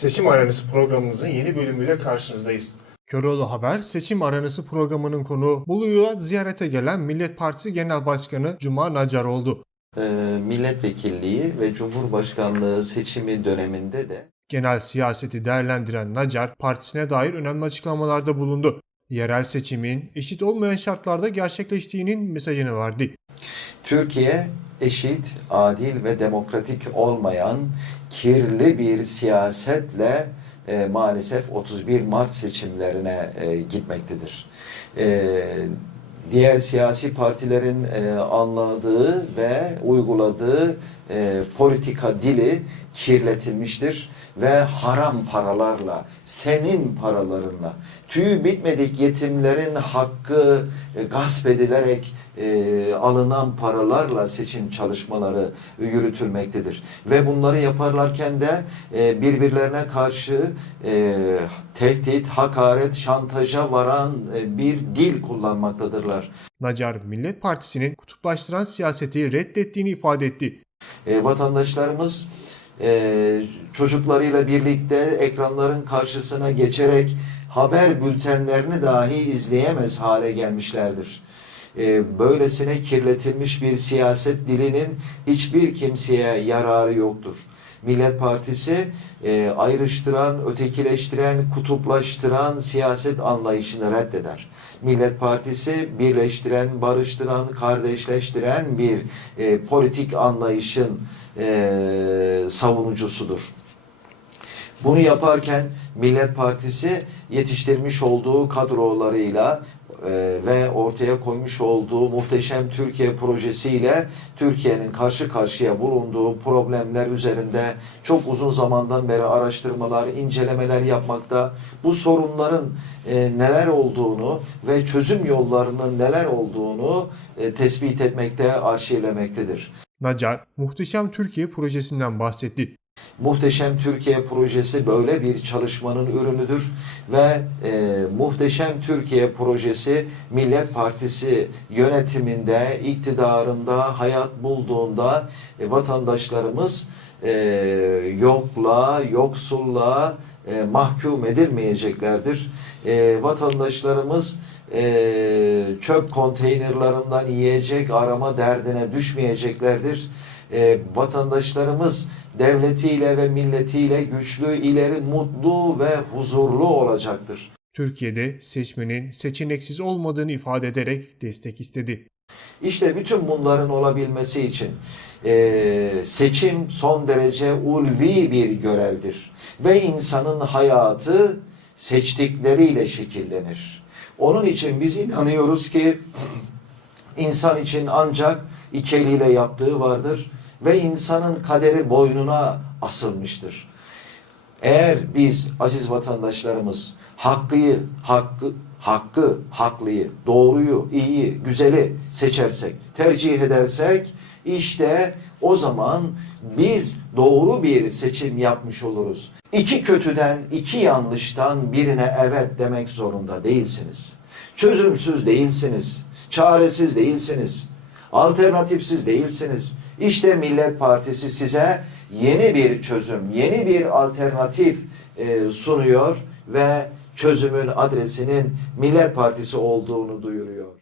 Seçim Arenası programımızın yeni bölümüyle karşınızdayız. Köroğlu Haber seçim aranası programının konuğu Bolu'ya ziyarete gelen Millet Partisi Genel Başkanı Cuma Nacar oldu. e, milletvekilliği ve cumhurbaşkanlığı seçimi döneminde de Genel siyaseti değerlendiren Nacar, partisine dair önemli açıklamalarda bulundu. Yerel seçimin eşit olmayan şartlarda gerçekleştiğinin mesajını verdi. Türkiye eşit, adil ve demokratik olmayan kirli bir siyasetle e, maalesef 31 Mart seçimlerine e, gitmektedir. E, diğer siyasi partilerin e, anladığı ve uyguladığı e, politika dili kirletilmiştir ve haram paralarla, senin paralarınla, tüyü bitmedik yetimlerin hakkı e, gasp edilerek e, alınan paralarla seçim çalışmaları yürütülmektedir. Ve bunları yaparlarken de e, birbirlerine karşı e, tehdit, hakaret, şantaja varan e, bir dil kullanmaktadırlar. Nacar, Millet Partisi'nin kutuplaştıran siyaseti reddettiğini ifade etti. E, vatandaşlarımız e, çocuklarıyla birlikte ekranların karşısına geçerek haber bültenlerini dahi izleyemez hale gelmişlerdir. E, böylesine kirletilmiş bir siyaset dilinin hiçbir kimseye yararı yoktur. Millet Partisi e, ayrıştıran, ötekileştiren, kutuplaştıran siyaset anlayışını reddeder. Millet Partisi birleştiren, barıştıran, kardeşleştiren bir e, politik anlayışın e, savunucusudur. Bunu yaparken Millet Partisi yetiştirmiş olduğu kadrolarıyla e, ve ortaya koymuş olduğu muhteşem Türkiye projesiyle Türkiye'nin karşı karşıya bulunduğu problemler üzerinde çok uzun zamandan beri araştırmalar, incelemeler yapmakta. Bu sorunların e, neler olduğunu ve çözüm yollarının neler olduğunu e, tespit etmekte, arşivlemektedir. Nacar, Muhteşem Türkiye projesinden bahsetti. Muhteşem Türkiye projesi böyle bir çalışmanın ürünüdür ve e, Muhteşem Türkiye projesi Millet Partisi yönetiminde, iktidarında, hayat bulduğunda e, vatandaşlarımız e, yokla, yoksulla e, mahkum edilmeyeceklerdir. E, vatandaşlarımız e, çöp konteynerlarından yiyecek arama derdine düşmeyeceklerdir. E, vatandaşlarımız devletiyle ve milletiyle güçlü, ileri, mutlu ve huzurlu olacaktır. Türkiye'de seçmenin seçeneksiz olmadığını ifade ederek destek istedi. İşte bütün bunların olabilmesi için e, seçim son derece ulvi bir görevdir. Ve insanın hayatı seçtikleriyle şekillenir. Onun için biz inanıyoruz ki insan için ancak iki eliyle yaptığı vardır ve insanın kaderi boynuna asılmıştır. Eğer biz aziz vatandaşlarımız hakkıyı, hakkı, hakkı, haklıyı, doğruyu, iyiyi, güzeli seçersek, tercih edersek işte o zaman biz doğru bir seçim yapmış oluruz. İki kötüden, iki yanlıştan birine evet demek zorunda değilsiniz. Çözümsüz değilsiniz, çaresiz değilsiniz, alternatifsiz değilsiniz. İşte Millet Partisi size yeni bir çözüm, yeni bir alternatif e, sunuyor ve çözümün adresinin Millet Partisi olduğunu duyuruyor.